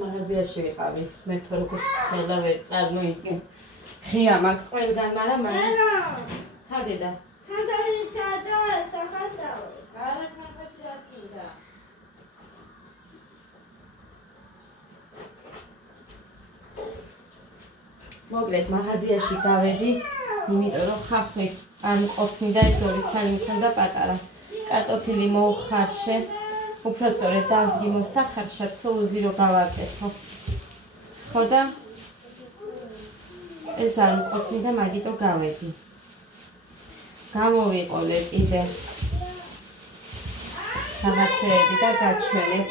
მაღაზიაში ვიყავი, მე თორე როგორც ყველა ვერ წარმოიდგენ. ღია მაქვს ყველგან, მაგრამ მაინც. ჰადედა. სანდალითა და სახასავი. არა, სახაში რა კიდა. მოკლედ მაღაზიაში გავედი, იმიტომ რომ ხახმი არ მყოფნიდა ეს ორი ცალი მქონდა პატარა. კარტოფილი მოუხარშე. უпростоრედ დავდგი მოსახარშად соуზი რო გავაკეთო. ხო და ეს არ მყოფნიდა, მაგიტო გავედი. გამოვიყოლე კიდე რაღაცეები და გაჩვენეთ.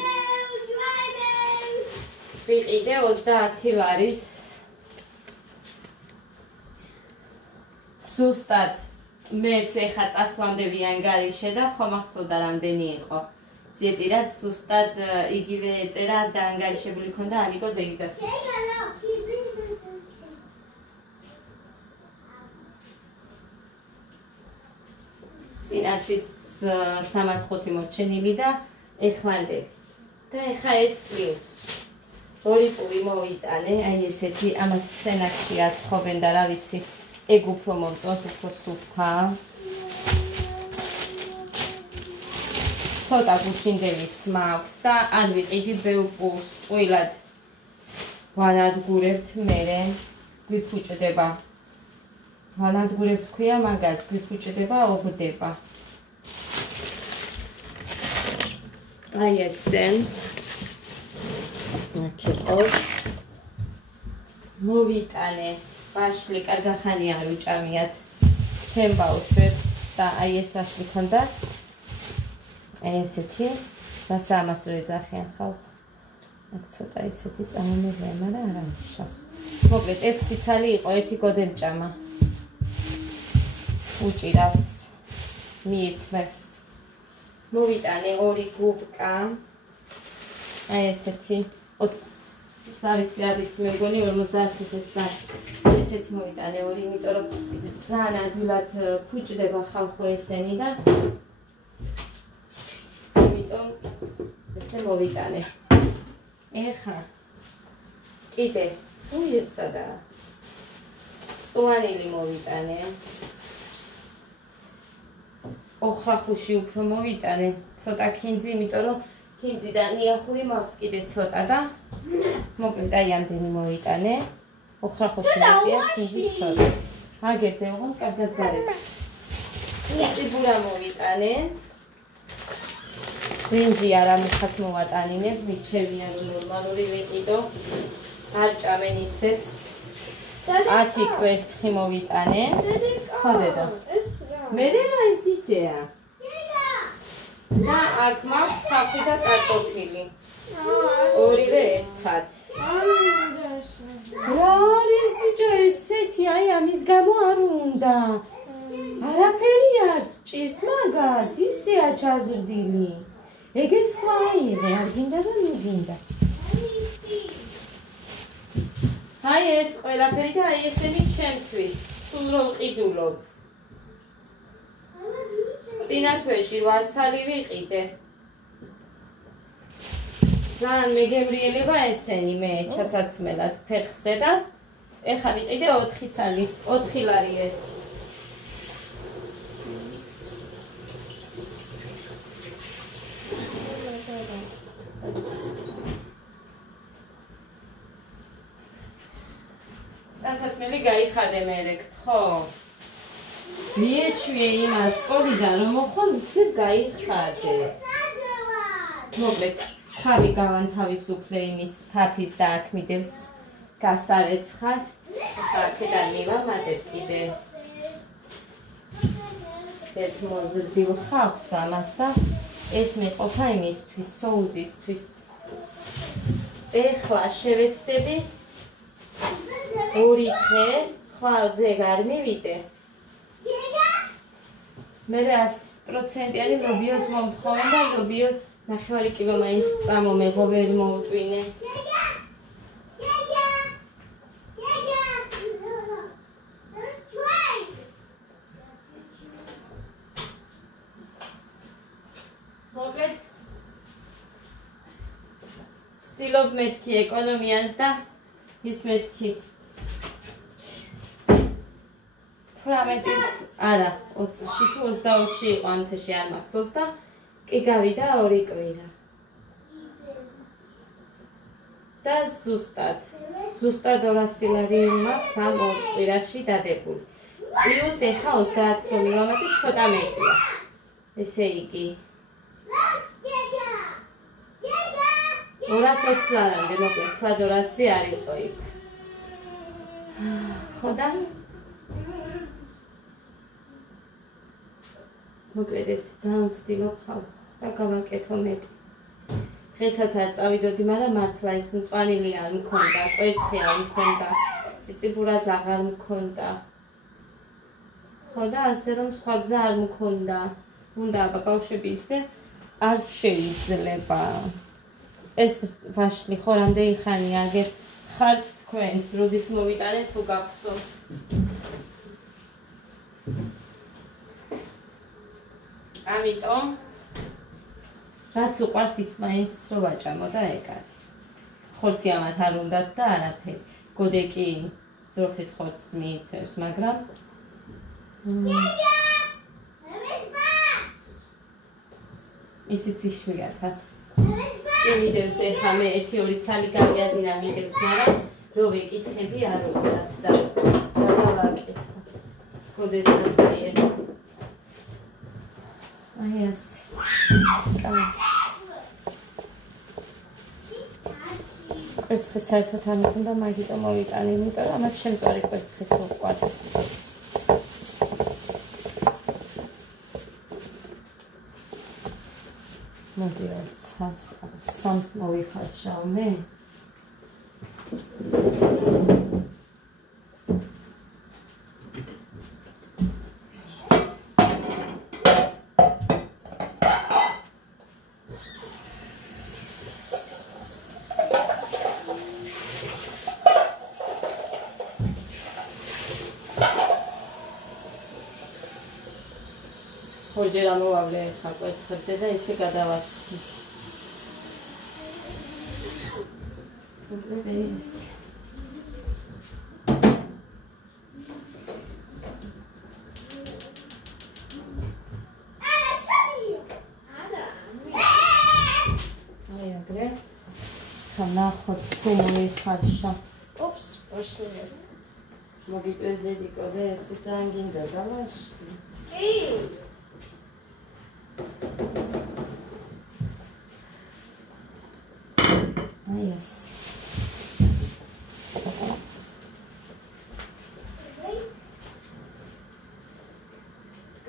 ვიყიდე 30 ლარის სუსტად მეც ეხა წასვლამდე ვიანგარიშე და ხომ ახსოვდა რამდენი იყო. ზეპირად სუსტად იგივე ეწერა და ანგარიშებული ქონდა ანიკო დეგიდას. წინათვის 305 მორჩენილი და ეხლანდელი. და ეხა ეს პლუს. ორი პური მოვიტანე, აი ესეთი ამას სენაკში აცხობენ და რა ვიცი, ეგ უფრო მომწონს, უფრო სუფთაა. ცოტა გუშინდელიც მაქვს და ან ვიყიდი ბევრ პურს, ტყუილად ვანადგურებთ მერე, გვიფუჭდება. ვანადგურებთ ქვია მაგას, გვიფუჭდება, ოგდება. აი ესენ. აქ იყოს. მოვიტანე, ვაშლი კარგახანი არ უჭამიათ ჩემ ბავშვებს და აი ეს ვაშლი ქონდა. აი ესეთი, რას ამას რო ეძახიან ხალხ. აქ ცოტა ესეთი წამომიღია, მაგრამ არა მშავს. მოკლედ 6 ცალი იყო, ერთი გოდემჭამა. უჭირავს მიირთმევს. მოვიტანე 2 გუბკა. აი ესეთი 20 არ ვიცი მე მგონი 50 ესა. ესეთი მოვიტანე 2, იმიტომ რომ ძალიან ადვილად ფუჭდება ხალხო ესენი და იმიტომ ესე მოვიტანე. ეხა კიდე ეს სადაა? წვანილი მოვიტანე. ოხრახუში უფრო მოვიტანე, ცოტა ქინძი, იმიტომ რომ ქინძი და ნიახური მაქვს კიდე ცოტა და მოკლედ აი ამდენი მოვიტანე. ოხრახუში მოვიტანე, ქინძი ცოტა. აგერდე ოღონდ კარგად გარეთ. ციბურა მოვიტანე. ბრინჯი არა მუხას მოვატანინებ, მიჩევიან ნორმალური ვიყიდო. არ ჭამენ ისეც. 10 კვერცხი მოვიტანე. ხოდედა. მერე რა ის ისეა? და აქ მაქვს ხაფი და კარტოფილი. ორივე ერთად. რა არის ბიჭო ესეთი? აი ამის გამო არ უნდა. არაფერი არ სჭირს მაგას, ისეა ჩაზრდილი. ეგერ სხვა აიღე, არ გინდა და ნუ გინდა. აი ეს ყველაფერი და აი ესენი ჩემთვის, სულ რომ ვყიდულობ. წინა თვეში 8 ცალი ვიყიდე. ძალიან მეგებრიელება ესენი მე ჩასაცმელად ფეხზე და ეხლა ვიყიდე 4 ცალი, 4 ლარი ეს. დასაცმელი გაიხადე მერე, ხო? მიეჩვიე იმას სკოლიდან, რომ მოხვალ უცებ გაიხადე. მოკლედ, თავი გავანთავისუფლე იმის ფაფის და აქ მიდევს გასარეცხად. აქედან მივამატებ კიდე ერთ მოზრდილ ხავს ამას და ეს მეყოფა იმისთვის, соуზისთვის. ეხლა შევეცდები 2 ხე, ხვალზე არ მივიდე. მე 100%-იანი ლობიოს მომთხოვენ და ლობიო ნახევარი კილო მაინც წამომეღო ვერ მოუტვინე. ვცდილობ მეთქი ეკონომიას და ის მეთქი 18-ის არა 20-ში თუ 24-ში იყო ამ თვეში არ მაქვს 20 კი გავიდა 2 კვირა და ზუსტად 200 ლარი მაქვს ამ 2 კვირაში დადებული პლუს ეხა 30 მილიონი ცოტა მეტია ესე იგი 220 ლარამდე მოკლედ 200 არ იყო იქ ხო და მოკლედ ეს ძალიან ვცდილობ ხალხ და გავაკეთო მეტი დღესაც არ წავიდოდი მაგრამ მართლა ეს მწვანილი არ მქონდა კვერცხი არ მქონდა ციციბურაც აღარ მქონდა ხო და ასე რომ სხვა გზა არ მქონდა უნდა ბავშვები ისე არ შეიძლება ეს ვაშლი ხო რამდენი ხანია აგერ ხართ თქვენს როდის მოვიტანეთ თუ გახსოვთ ამიტომ რაც უყვართ ის მაინც რო ვაჭამო და ეგ არის ხორცი ამათ არ უნდათ და არაფერი გოდეკი ზროხის ხორცს მიიწევს მაგრამ ისიც იშვიათად იმიდევს ეხა მე 1-2 ცალი გავიადინა მიდევს მაგრამ რო ვეკითხები არ უნდათ და დავაკეთო გოდეს წიერ აი ასე კვერცხი საერთოდ არ მქონდა მაგიტომ მოვიტანე იმიტომ რომ ამათ შემწვარი კვერცხიც უყვართ მოდი რაც სამს მოვიხარშავ მე ხოჯერ ამოვავლე ხა კვერცხებზე და ისე გადავასხი. ეს აი აგრე განახოთ თუ მოიხარშა. ოპს, ვაშლე. მოგიწევდი კოდე ესე ძალიან გინდა დავაშლი. კი. Ai, assim.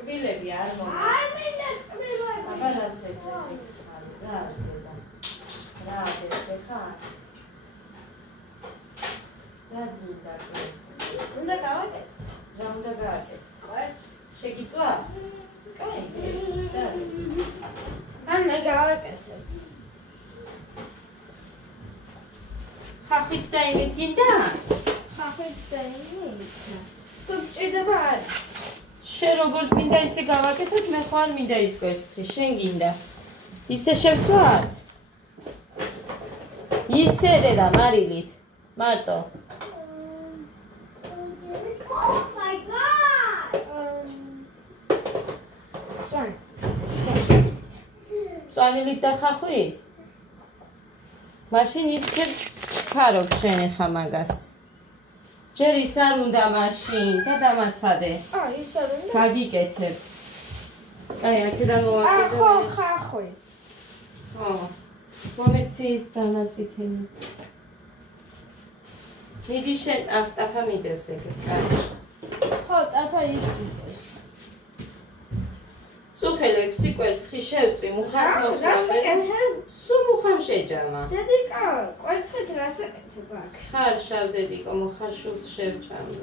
Bilegi არ მომი. არ მინდა bilegi. აბა ასეც. რა ასეც. რა ეს ხა? რა მინდა ეს? უნდა გავაკეთე. რა უნდა გავაკეთე? ყავს? შეგიწვა? კაი. ან მე გავაკეთე. ხახით და იმით გინდა? ხახით და იმით. თუ გჭირდება არა. შენ როგორც გინდა ისე გავაკეთოთ, მე ხო არ მინდა ის კვერცხი, შენ გინდა. ისე შევწვათ? ისე რა მარილით. მარტო. Oh my god. წანილით და ხახვით? მაშინ ისწრებს ხარობ შენ ხა მაგას. ჯერ ის არ უნდა მაშინ და დამაცადე. ის არ უნდა. გაგიკეთებ. აი, აქედან მოვაკეთე. ხო, ხახვი. ხო. მომეცის დანაწითელი. მიდი შენ ტაფა მიდევს ეგეთ. ხო, ტაფა იგდოს. სუხელ 6 კვერცხი შევწვი, მუხას მოსვამე. სულ მუხამ შეჯამა. დედიკა, კვერცხით რას აკეთებ აქ? ხარ შავ დედიკო, მუხაშულს შევჭამე.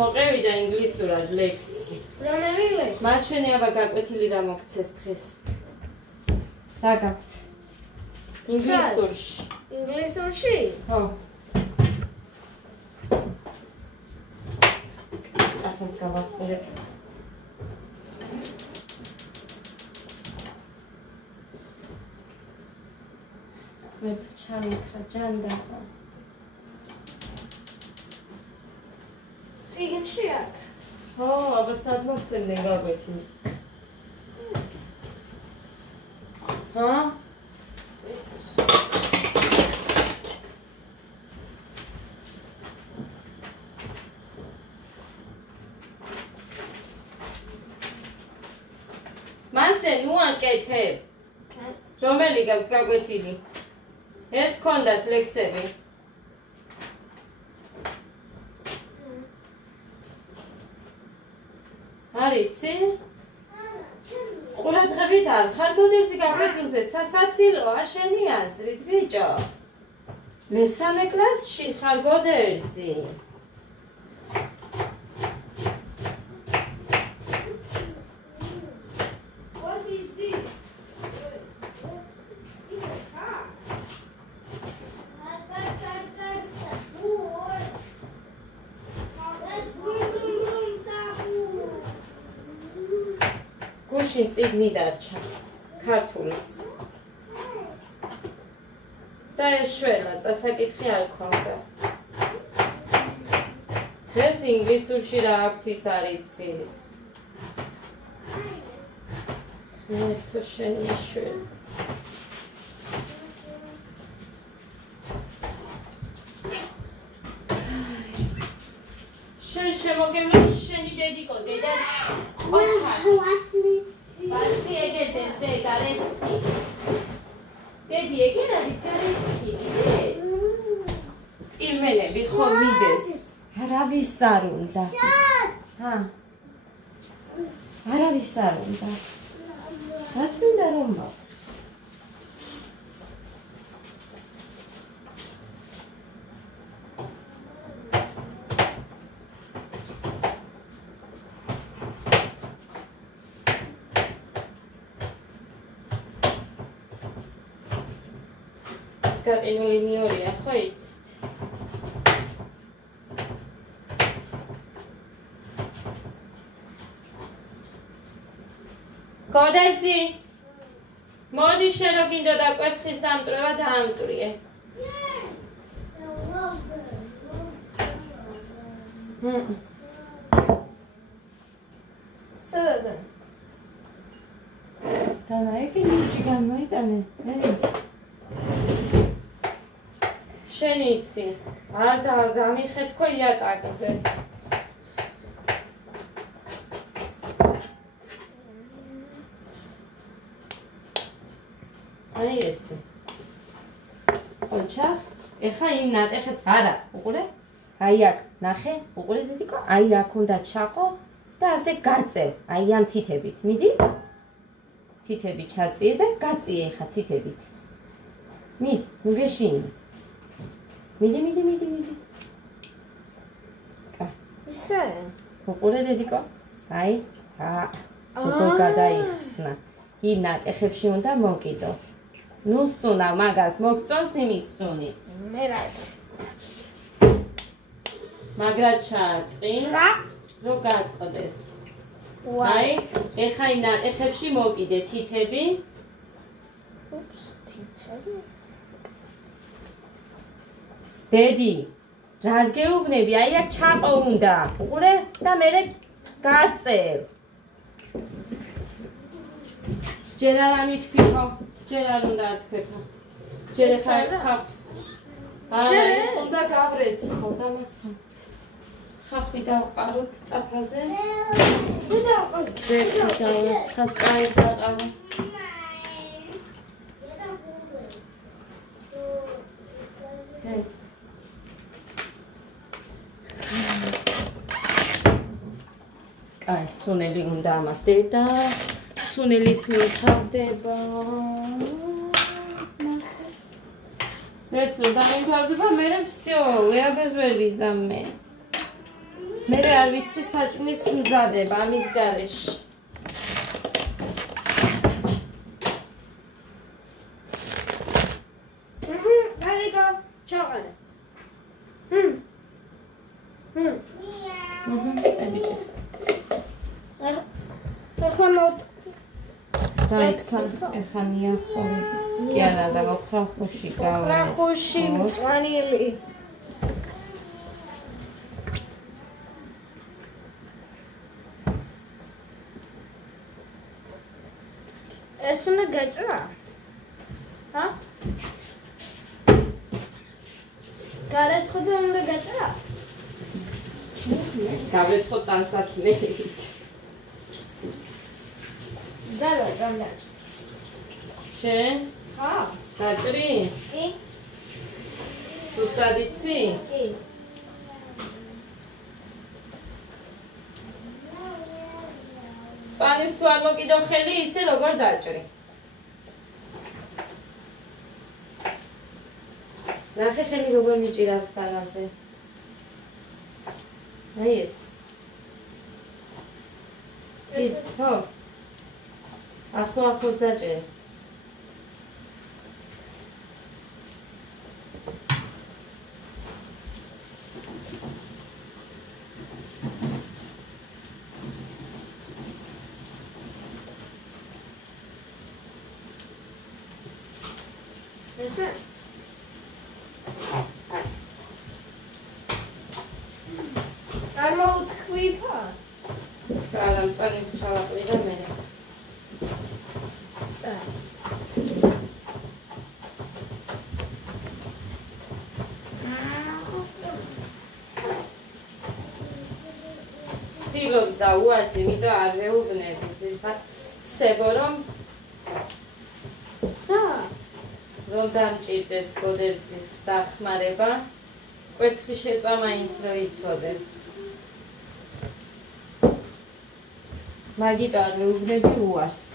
მოყევი და ინგლისურად ლექსი. მათ შენი აბა გაკვეთილი რა მოგცეს დღეს? რა გაქვთ? ინგლისურში. ინგლისურში? ხო. ახლა გავახურებ. მე ჩამიქრა ჯანდაბა. წიგნში აქ. ხო, აბა სად მოგცემდნენ გაკვეთილს? ჰა? მასე ნუ აკეთებ. რომელი გაქვთ გაკვეთილი? ეს გქონდათ ლექსები. არიცი? ყურადღებით არ ხარ გოდერძი გაკვეთილზე სასაცილოა შენი აზრით ბიჭო? მესამე კლასში ხარ გოდერძი? What is this? It's a car. გუშინ წიგნი დარჩა ქართულის და ეშველა წასაკითხი არ ქონდა. დღეს ინგლისურში რა აქვთ ის არ იცის. ერთო შენი ეშველი. შენ შემოგევლეს შენი დედიკო დედას Пошли, едете, Гарецкий. Деди, егерადის Გარეცკი, იმენები ხომ მიდევს. არავის არ უნდა. ჰა. არავის არ უნდა. რაც მინდა რომ მო. გაყინული მეორია, ხო იცით? გოდერძი, მოდი შენ რო გინდოდა კვერცხის დამტვრევა დაამტვრიე. სადაა? დანაიგი ლუჩი გამოიტანე, ეს. შენ იცი, არ დამიხეთქო იატაკზე. აი ესე. ოჩახ, ეხა იმ ნატეხებს არა, უყურე? აი აქ, ნახე, უყურე დედიკო, აი აქ უნდა ჩაყო და ასე გაწე, აი ამ თითებით. მიდი? თითები ჩაწიე და გაწიე ეხა თითებით. მიდი, ნუ გეშინი. მიდი. კა. ისე. უყურე დედიკო? აი, როგორ გადაიხსნა. იმ ნატეხებში უნდა მოკიდო. ნუ სუნა მაგას მოგწონს იმის სუნი. მე რა ის. მაგრად ჩაატყი. რა? რო გაწყდეს. აი, ეხა იმ ნატეხებში მოკიდე თითები. უps, თითები. დედი, რას გეუბნები? აი აქ ჩაყო უნდა. უყურე? და მერე გაწევ. ჯერ არ ამითქვითო, ჯერ არ უნდა ათქვეთო. ჯერ ხავს. არა, ეს უნდა გავრეცხო, დამაცა. ხახვი დავყაროთ ტაფაზე. ზეთი დავესხათ, კაი დაყავა. კაი, სუნელი უნდა ამას დედა. სუნელიც მივთავდება. ეს რომ დამივთავდება, მერე всё, ვერაგაზველი ზამე. მე არ ვიცი საჭმლის მზადება ამის გარეშე. დადიკო, ჩაყარე. ებიჭი. ახლა მოთ დაიცა ეხანია ხოლმე. კი არა და ხრახუში გავა. ხრახუში მწვანილი. ეს უნდა გაჭრა? ჰა? გარეცხოდა უნდა გაჭრა? გავეცხო ტანსაცმელით. ზალა გამაჭ. შენ? ჰა? გაჭრი? კი. სუსადიცი? კი. წანის თუ არ მოკიდო ხელი ისე როგორ დაჭრი. ნახე ხელი როგორ მიჭირავს თანაზე. აი ეს. ხო. ახლოს დაჭრი. ესე. არ მოვთქვიფა? არა, წანის ჩავაყრი და მე. ცდილობს და უარს, იმიტომ არ ვეუბნები, ძირითადად სებო რომ დამჭირდეს გოდერძის დახმარება, კვეცხი შეწვა მაინც რო იცოდეს. მაგით არ ვეუბნები უარს.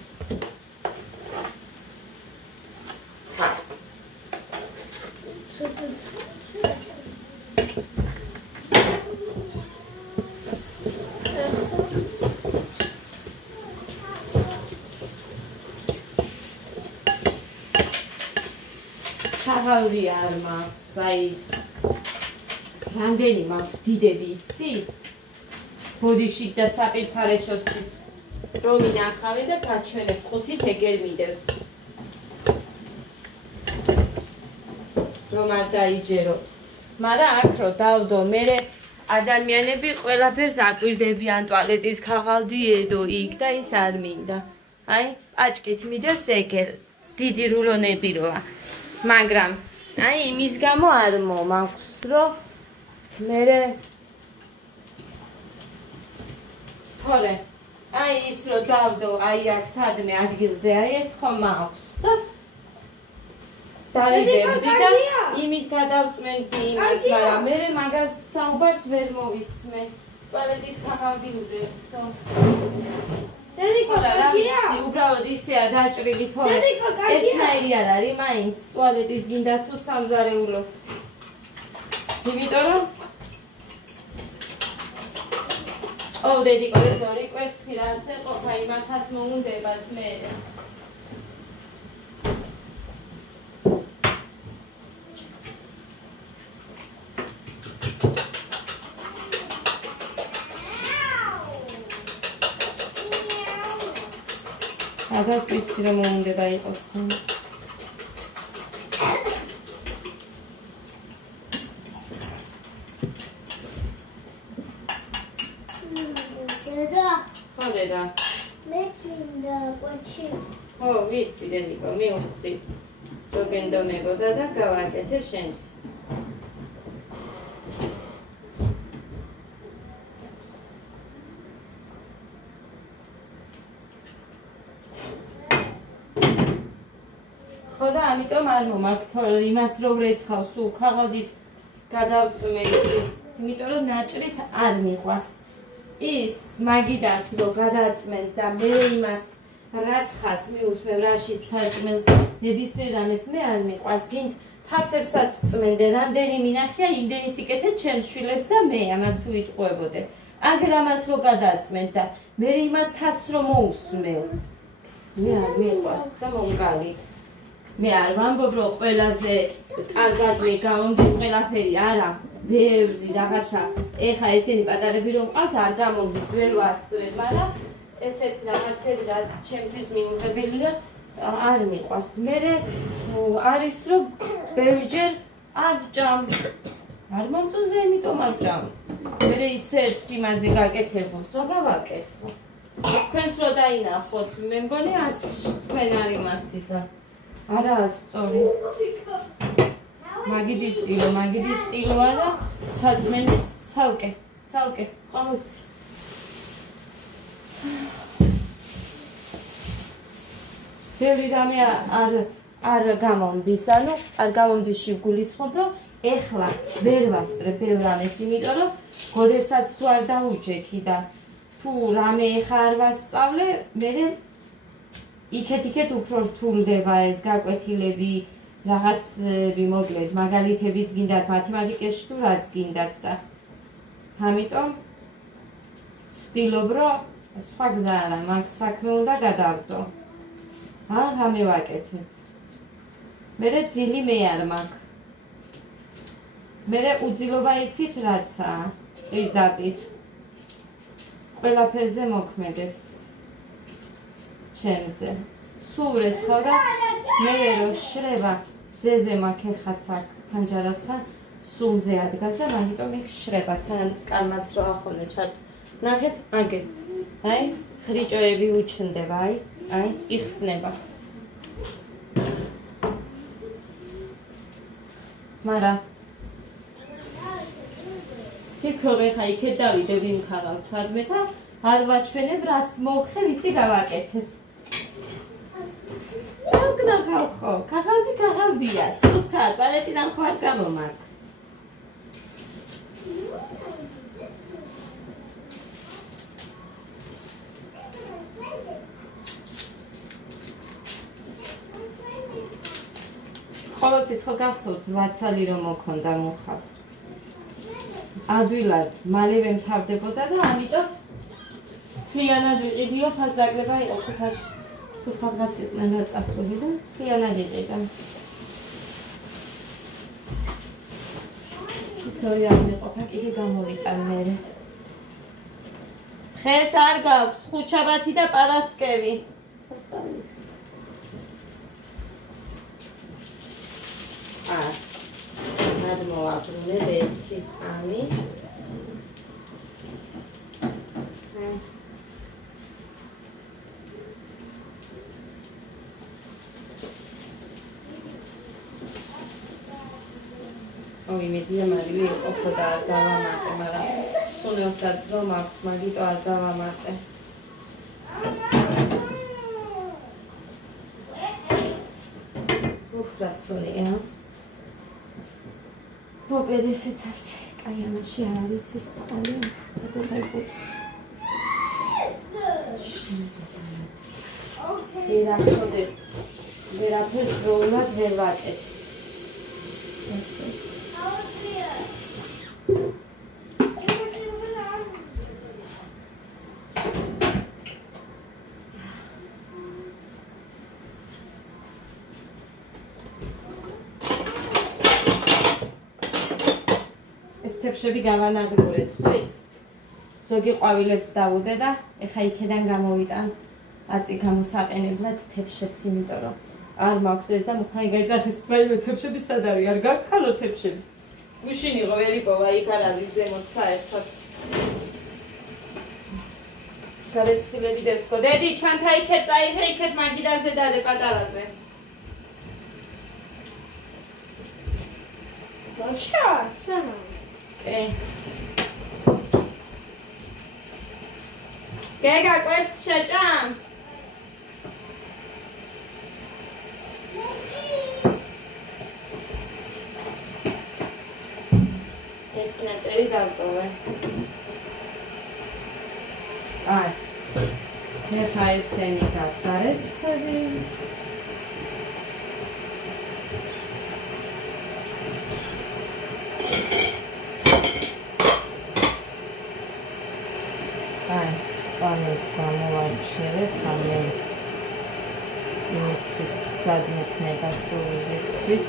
ჩაღავრი არ მაქვს, აი ის რამდენი მაქვს დიდები იცით? ბოდიში და საპირფარეშოსის რომ ინახავე და გაჩვენებ 5 ეგერ მიდევს. რომ არ დაიჯეროთ. მაგრამ აქ რო დავდო, მე ადამიანები ყველაფერს აკვირდებიან, ტუალეტის ქაღალდი ედო იქ და ის არ მინდა. აი, პაჭკით მიდევს ეგერ დიდი რულონები როა. მაგრამ აი იმის გამო არ მომაქვს, რომ მე თორე აი ის რო დავდო, აი აქ სადმე ადგილზე აი ეს ხომ მაქვს და დავიდებდი და იმით გადავწმენდი იმას, მაგრამ მე მაგას საუბარს ვერ მოვისმე. ტუალეტის ქაღალდი უდევსო. დედიკო, კარგია. უბრალოდ ისეა დაჭრილი თორე. ერთნაირი არ არის მაინც ტუალეტის გინდა თუ სამზარეულოს. იმიტომ რომ დედიკო ეს ორი კვერცხი რა ასე ყოფა იმათაც მოუნდებათ მე. Adás ვიცი რომ უნდა იყოს. დედა. ხო დედა. მე მინდა ყვეჩი. ხო ვიცი დედიკო, მივხვდი. რო გენდომებოდა და გავაკეთე შენთვის. და ამიტომ არ მომაქვს იმას რო ვრეცხავს სულ ქაღალდით გადავწმენდი, იმიტომ რომ ნაჭრით არ მიყვარს. ის მაგიდას რო გადაწმენდ და მე იმას რაც ხას მიუსმევ რაშიც საჭმელს ნებისმიერ რამეს მე არ მიყვარს. გინდ თასებსაც წმენდე, რამდენი მინახია იმდენი სიკეთე ჩემს შვილებს და მე ამას თუ იტყუებოდე. აგერ ამას რო გადაწმენთ და მე იმას თავს რო მოусმევ. მე არ მიყვარს და მომკალით. მე არ ვამბობ რომ ყველაზე კარგად მე გამომდის ყველაფერი, არა. ბევრი რაღაცა ეხა ესენი პატარები რომ ყავს არ გამომდის, ვერ ვასწრებ, მაგრამ ესეთი რაღაცები რაც ჩემთვის მიუღებელია არ მიყვარს. მე არის რომ ბევრჯერ არ ვჭამ. არ მომწონზე, იმიტომ არ ვჭამ. მე ისეთ იმაზე გაკეთებულს რა გავაკეთო. თქვენს რო დაინახოთ, მე მგონი თქვენ არ იმას ისა. არაა სწორი. მაგიდი სტილოა და საწმენდი ცალკე ყოველთვის. ბევრი რამე არ გამომდის, ანუ არ გამომდის შიგულისხმობ, რომ ეხლა ვერ ვასწრებ ბევრ რამეს, იმიტომ რომ გოდესაც თუ არ დაუჯექი და თუ რამე ეხა არ ვასწავლე, მე იქეთ უფრო რთულდება ეს გაკვეთილები, რაღაცები მოკლედ, მაგალითებიც გინდათ მათემატიკაში თუ რაც გინდათ და ამიტომ ვცდილობ, რომ სხვა გზა არა, მაგ საქმე უნდა გადავდო. რამე ვაკეთებ. მერე ძილი მე არ მაქვს. მერე უძილობა იცით რაცაა? პირდაპირ. ყველაფერზე მოქმედებს. ჩემზე. სულ რეცხავ და მე რო შრება, მზეზე მაქვს ეხაც აქ ფანჯარასთან, სულ მზე ადგას და ამიტომ იქ შრება, თან კალმაც რო ახონე ჩართო. ნახეთ, აგერ. აი, ხრიჭოები უჩნდება, აი, იხსნება. მაგრამ ფიქრობ ეხა იქეთ დავიდე ვიმქარავ ცადმე და არ ვაჩვენებ რას მოხე ვისი გავაკეთებ. ნახავ ხო, ქაღალდია, სუფთა, ტუალეტიდან ხო არ გამომაგ. ყოველთვის ხო გახსოვთ ვაცალი რომ მოქონდა მუხას. ადვილად მალევე მთავრდებოდა და ამიტომ მთლიანად ვიყიდიო ფასდაგლება იყო ქუთაში. თუ სადღაც იყვნენ წასული და მთლიანად იყიდა. ისორი არ მეყოფა, კიდე გამოვიტან მერე. ხეს არ გაქვს, ხუჩაბათი და პარასკევი. საწალი. არ მოვაბრუნე ერთი წამი. იმედია მარილი იყო და არ დავამატე, მაგრამ სუნელსაც რომ აქვს, მაგიტო არ დავამატე. რა სუნია. მოკლედ ესეც ასე, კაი ამაში არ არის ის წყალი, გადაღებული. ვერასოდეს, ვერაფერს დროულად ვერ ვაკეთებ. ესე. თეფშები გავანადგურეთ, ხო იცით? ზოგი ყვავილებს დავუდე და ეხა იქედან გამოვიტან აწი გამოსაყენებლად თეფშებს, იმიტომ რომ არ მაქვს ეს და მუხანი გაიძახეს, თმაიმე თეფშები სად არის? არ გაგქალო თეფშები. გუშინ იყო ვერიპოვა, იქ არ არის ზემოთ საერთოდ. გარეცხილები დევსკო. დედი, ჩანთა იქეთ წაიღე, იქეთ მაგიდაზე დადე პატარაზე. ბოჩა, სამა. გეგა კვეთს შეჭამ? ერთი ნაჭერი დავტოვე. აი, ეხა ესენი გასარეცხები. ეს გამოვარჩევებ ამე იმისთვის სადმე ქნება სუზისთვის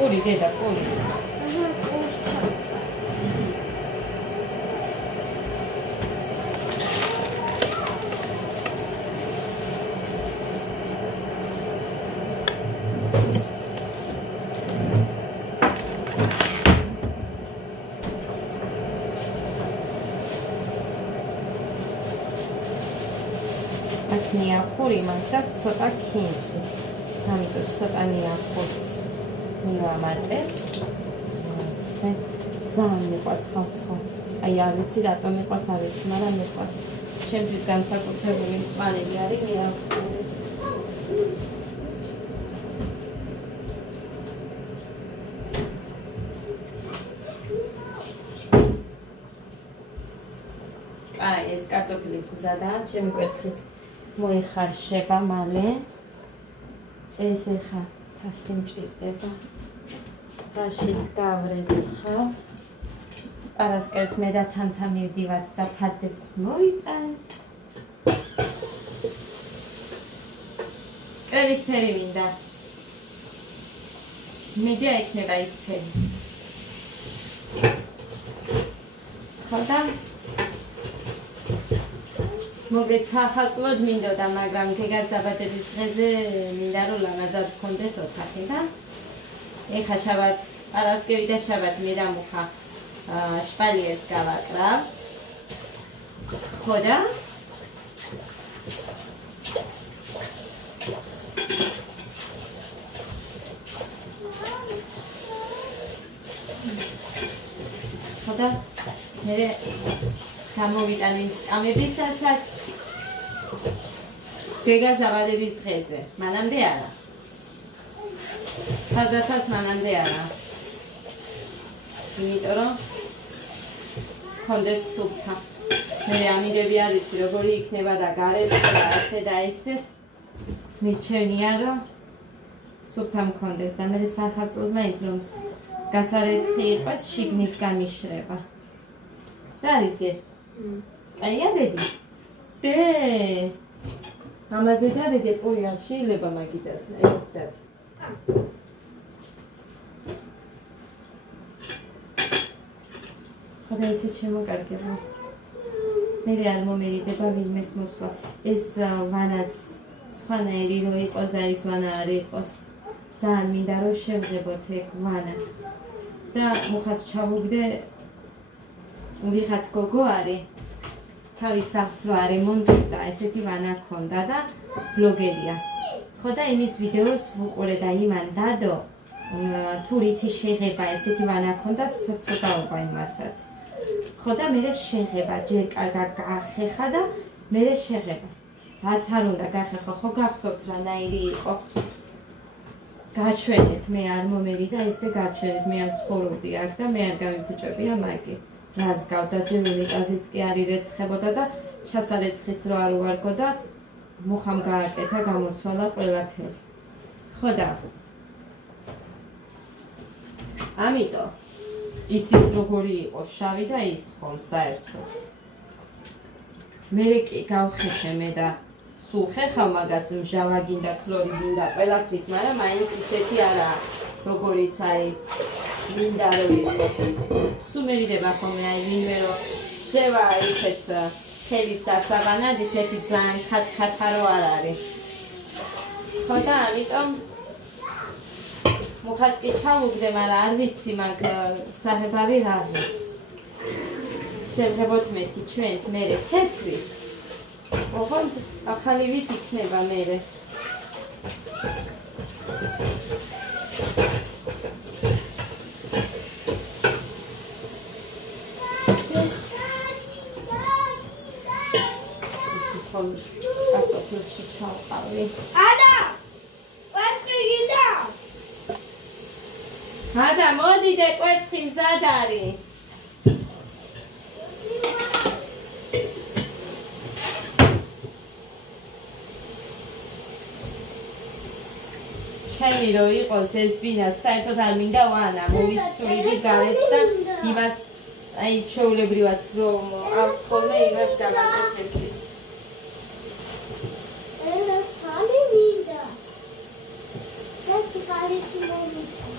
Puri, deda, puri. Aknia puri, mantra, ცოტა ქინძი. ამიტომ ცოტა ნიახოს მივამატე. ასე ძალიან მიყვარს ხალხო. აი არ ვიცი რატომ მიყვარს, არ ვიცი, მაგრამ მიყვარს. ჩემთვის განსაკუთრებული მწვანელი არის ნიახური. აი ეს კარტოფილიც მზადაა, ჩემი კვერცხიც მოიხარშება მალე. ეს ეხა თასი მჭირდება. რაშიც გავრეცხავ. პარასკევს მე და თანთა მივდივართ და ფადებს მოვიტან. ყევისფერი მინდა. მედია იქნება ის ფერი. ხოდა მოგეცახაწლოდ მინდოდა, მაგრამ დგას დაბადების დღეზე მინდა რომ ლამაზად გქონდეს ოთახი და ეხა შაბათ, პარასკევი და შაბათ მე და მუხა შპალიეს გავაკრავთ. ხოდა მე გამოვიტანე ამებისასაც დგას დაბადების დღეზე, მანამდე არა. სადასაც მანამდე არა. იმიტომ რომ კონდეს სუფთა. მე ამიდები არ ვიცი როგორი იქნება და გარეთ და ასე და ისეს. მიჩვენია რომ სუფთა მქონდეს და მე სახალხოდ მაინც რომ გასარეცხი იყოს შიგნით გამიშრება. რა არის ე? აია დედი. დე. ამაზე გადიდე პური არ შეიძლება მაგიტას ეს და. ხოდა ესე შემოკარგება. მე არ მომერიდება ვინმეს მოსვლა. ეს ვანაც სხვანაირი რო იყოს და ის ვანა არ იყოს. ძალიან მინდა რომ შევღებოთ ეგ ვანა. და მუხას ჩავუგდე ვიღაც გოგო არის. თავის სახლს რო არემონტებდა, ესეთი ვანა ჰქონდა და ბლოგერია. ხოდა იმის ვიდეოს ვუყურე და იმან დადო თუ რითი შეღება ესეთი ვანა ჰქონდა, საცოდაობა იმასაც. ხოდა მე შეღება, ჯერ კარგად გაახეხა და მე შეღება. რაც არ უნდა გახეხო, ხო გახსოვთ რანაირი იყო. გაჩვენეთ, მე არ მომერი და ესე გაჩვენეთ, მე არ ცხოვრობდი აქ და მე არ გამიფუჭებია მაგი. რას გავდა დევნიკაზიც კი არ ირეცხებოდა და ჩასარეცხიც რო არ უარგო და მუხამ გააკეთა გამოცვალა ყველაფერი. ხოდა ამიტომ ისიც როგორი იყო შავი და ის ხომ საერთოდ. მე კი გავხეხე მე და სულ ხეხავ მაგას მჟავა გინდა, ქლორი გინდა, ყველაფრით, მაგრამ მაინც ისეთი არა როგორიც არის მინდა რომ იყოს. სულ მერიდება ხოლმე აი ვინმე რომ შევა ისეთ ხელის დასაბანად ისეთი ძალიან ხატხატა რო არ არის. ხოდა ამიტომ მუხას კი ჩავუგდე, მაგრამ არ ვიცი მაგ საჰებავი რა არის. შევღებოთ მეთქი ჩვენს მერე თეთრი. ოღონდ ახალივით იქნება მერე. კარტოფილში ჩავყავი. ადა! ვაწყი გინდა? მარა მოდიდე კვერცხი მზად არის. ჩემი რო იყოს ეს ბინა საერთოდ არ მინდა ვანა მოვისურვი გარეთ და იმას აი ჩვეულებრივად რომ აქვს ხოლმე იმას დავაკეთებდი. ხალი მინდა. ეს ხალიც მომიწევს.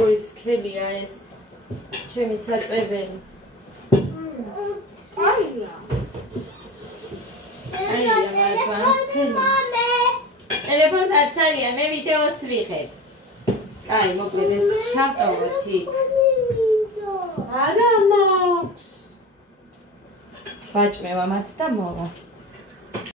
როგორი სქელია ეს ჩემი საწეველი. აია. ტელეფონს არც არიან, მე ვიდეოს ვიღებ. აი, მოკლედ ეს ჩავტოვოთ იქ. არა მაქვს. ვაჭმევა მათ და მოვა.